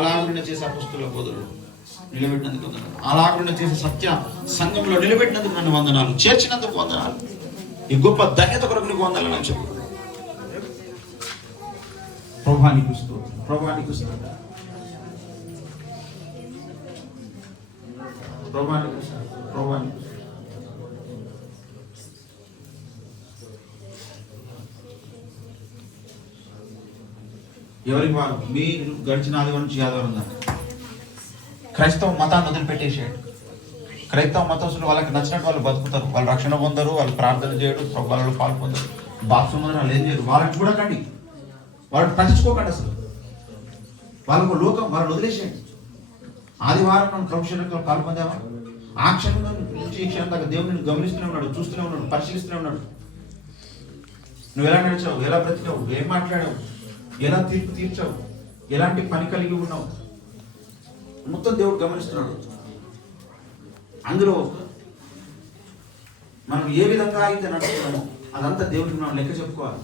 అలాగుండా చేసే అపొస్తలుల బోధలు నిలబెట్టినందుకు వందనాలు. అలాగుండా చేసే సత్య సంఘంలో నిలబెట్టినందుకు నన్ను వందనాలు, చేర్చినందుకు వందనాలు. ఈ గొప్ప ధన్యత కొరకు నీకు వందనాలు అని చెప్పు. ప్రభువానికి స్తోత్రం, ప్రభువానికి స్తోత్రం, ప్రభువానికి స్తోత్రం, ప్రభువానికి. ఎవరికి వారు మీరు గడిచిన ఆదివారం నుంచి ఆదివారం దాకా క్రైస్తవ మతాన్ని వదిలిపెట్టేసాడు. క్రైస్తవ మతస్థులు వాళ్ళకి నచ్చినట్టు వాళ్ళు బతుకుతారు, వాళ్ళు రక్షణ పొందరు, వాళ్ళు ప్రార్థన చేయడు, వాళ్ళు పాల్పొందరు, బాప్సం పొందరు, వాళ్ళు ఏం చేయరు. వాళ్ళని చూడకండి, వాళ్ళని పట్టించుకోకండి. అసలు వాళ్ళకు లోకం వాళ్ళని వదిలేసేయండి. ఆదివారం మనం ప్రభుత్వంలో పాల్పొందామా? ఆ క్షణం నుంచి ఈ క్షణం దాకా దేవుడిని గమనిస్తూనే ఉన్నాడు, చూస్తూనే ఉన్నాడు, పరిశీలిస్తూనే ఉన్నాడు. నువ్వు ఎలా నడిచావు, ఎలా బ్రతికావు, ఏం మాట్లాడావు, ఎలా తీర్పు తీర్చావు, ఎలాంటి పని కలిగి ఉన్నావు, మొత్తం దేవుడు గమనిస్తున్నాడు. అందులో మనం ఏ విధంగా అయితే నడుస్తున్నామో అదంతా దేవుడికి మనం లెక్క చెప్పుకోవాలి.